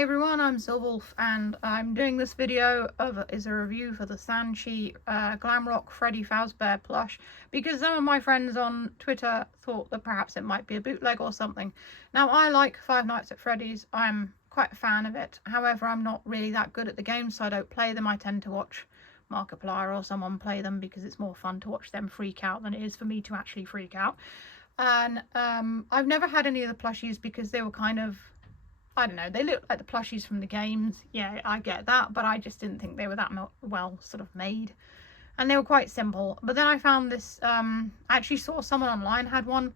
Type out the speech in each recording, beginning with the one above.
Hey everyone, I'm Silverwolf and I'm doing this video is a review for the Sanshee Glamrock Freddy Fazbear plush because some of my friends on Twitter thought that perhaps it might be a bootleg or something. Now I like Five Nights at Freddy's, I'm quite a fan of it, however I'm not really that good at the games so I don't play them. I tend to watch Markiplier or someone play them because it's more fun to watch them freak out than it is for me to actually freak out. And I've never had any of the plushies because they were kind of, I don't know, they look like the plushies from the games. Yeah, I get that, but I just didn't think they were that well sort of made. And they were quite simple. But then I found this, I actually saw someone online had one.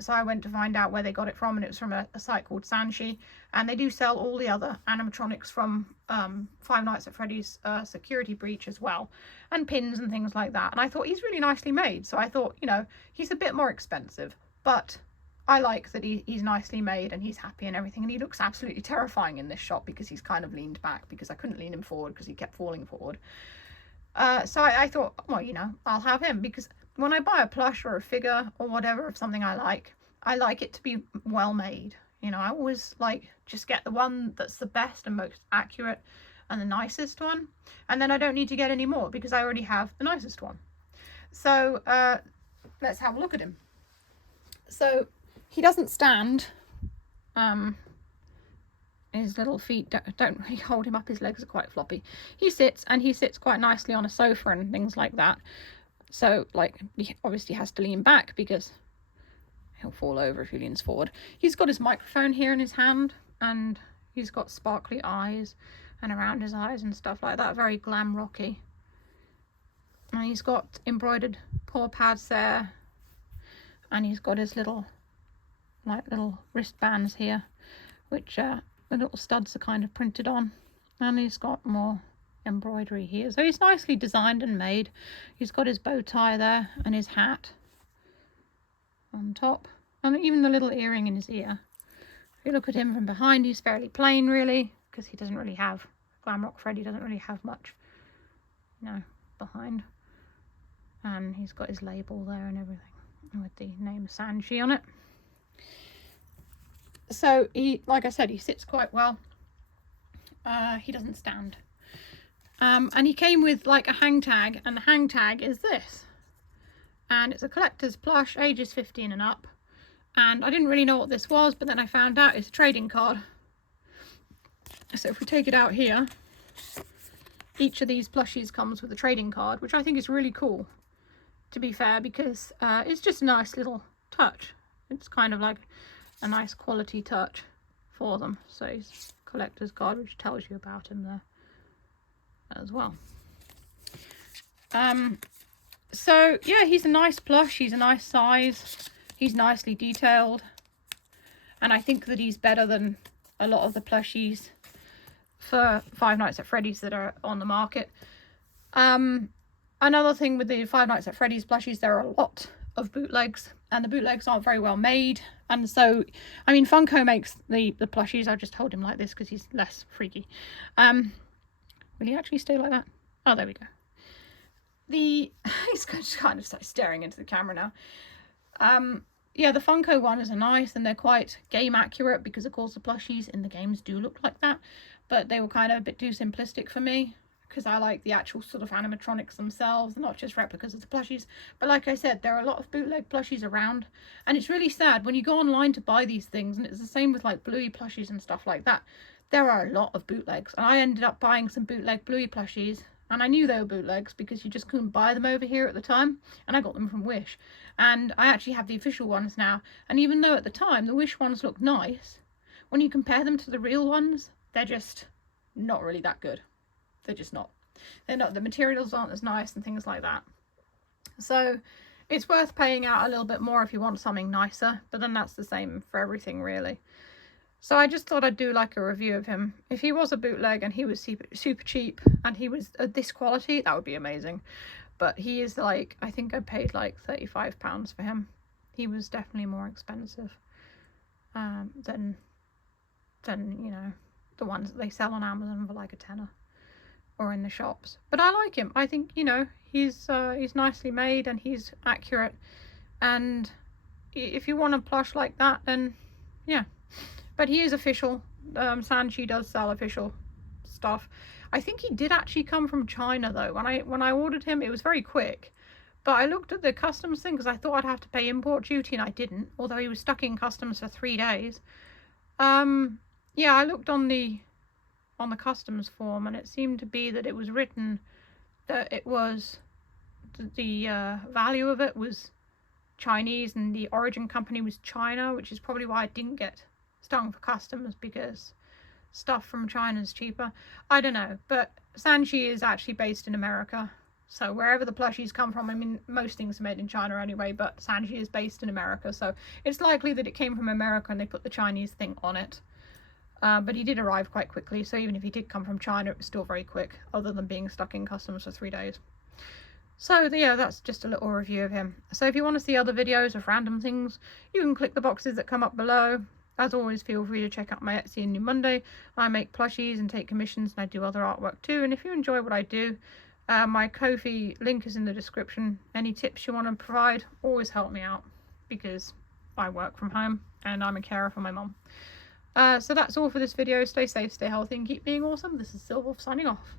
So I went to find out where they got it from, and it was from a site called Sanshee. And they do sell all the other animatronics from Five Nights at Freddy's Security Breach as well. And pins and things like that. And I thought he's really nicely made. So I thought, you know, he's a bit more expensive, but I like that he's nicely made and he's happy and everything, and he looks absolutely terrifying in this shot because he's kind of leaned back because I couldn't lean him forward because he kept falling forward. So I thought, well, you know, I'll have him because when I buy a plush or a figure or whatever of something I like it to be well made. You know, I always like just get the one that's the best and most accurate and the nicest one, and then I don't need to get any more because I already have the nicest one. So let's have a look at him. So he doesn't stand. His little feet don't really hold him up. His legs are quite floppy. He sits, and he sits quite nicely on a sofa and things like that. So, like, he obviously has to lean back because he'll fall over if he leans forward. He's got his microphone here in his hand, and he's got sparkly eyes and around his eyes and stuff like that. Very glam rocky. And he's got embroidered paw pads there, and he's got his little wristbands here, which the little studs are kind of printed on, and he's got more embroidery here. So he's nicely designed and made. He's got his bow tie there and his hat on top, and even the little earring in his ear. If you look at him from behind, he's fairly plain really, because he doesn't really have, Glamrock Freddy doesn't really have much, you know, behind. And he's got his label there and everything with the name Sanshee on it. So he, like I said, he sits quite well. He doesn't stand. And he came with like a hang tag, and the hang tag is this. And it's a collector's plush, ages 15 and up. And I didn't really know what this was, but then I found out it's a trading card. So if we take it out here, each of these plushies comes with a trading card, which I think is really cool, to be fair, because it's just a nice little touch. It's kind of like a nice quality touch for them. So he's collector's card, which tells you about him there as well. So yeah, he's a nice plush, he's a nice size, he's nicely detailed, and I think that he's better than a lot of the plushies for Five Nights at Freddy's that are on the market. Another thing with the Five Nights at Freddy's plushies, there are a lot of bootlegs, and the bootlegs aren't very well made. And so, I mean, Funko makes the plushies. I'll just hold him like this because he's less freaky. Will he actually stay like that? Oh, there we go. He's just kind of staring into the camera now. Yeah, the Funko ones are nice, and they're quite game accurate because, of course, the plushies in the games do look like that. But they were kind of a bit too simplistic for me, because I like the actual sort of animatronics themselves, not just replicas of the plushies. But like I said, there are a lot of bootleg plushies around, and it's really sad when you go online to buy these things, and it's the same with like Bluey plushies and stuff like that. There are a lot of bootlegs, and I ended up buying some bootleg Bluey plushies, and I knew they were bootlegs because you just couldn't buy them over here at the time, and I got them from Wish. And I actually have the official ones now, and even though at the time the Wish ones look nice, when you compare them to the real ones, they're just not really that good. They're just not. They're not. The materials aren't as nice and things like that. So it's worth paying out a little bit more if you want something nicer, but then that's the same for everything really. So I just thought I'd do like a review of him. If he was a bootleg and he was super cheap and he was this quality, that would be amazing. But he is like, I think I paid like £35 for him. He was definitely more expensive than you know, the ones that they sell on Amazon for like a tenner or in the shops. But I like him. I think, you know, he's nicely made and he's accurate, and if you want a plush like that, then yeah. But he is official. Sanshee does sell official stuff. I think he did actually come from China though. When I ordered him, it was very quick. But I looked at the customs thing because I thought I'd have to pay import duty, and I didn't. Although he was stuck in customs for 3 days. Yeah, I looked on the customs form, and it seemed to be that it was written that it was the value of it was Chinese and the origin company was China, which is probably why I didn't get stung for customs, because stuff from China is cheaper. I don't know, but Sanshee is actually based in America. So wherever the plushies come from, I mean, most things are made in China anyway, but Sanshee is based in America, so it's likely that it came from America and they put the Chinese thing on it. But he did arrive quite quickly, so even if he did come from China, it was still very quick, other than being stuck in customs for 3 days. So yeah, that's just a little review of him. So if you want to see other videos of random things, you can click the boxes that come up below. As always, feel free to check out my Etsy and New Monday. I make plushies and take commissions, and I do other artwork too. And if you enjoy what I do, my Ko-fi link is in the description. Any tips you want to provide, always help me out, because I work from home and I'm a carer for my mum. So that's all for this video. Stay safe, stay healthy, and keep being awesome. This is Silver signing off.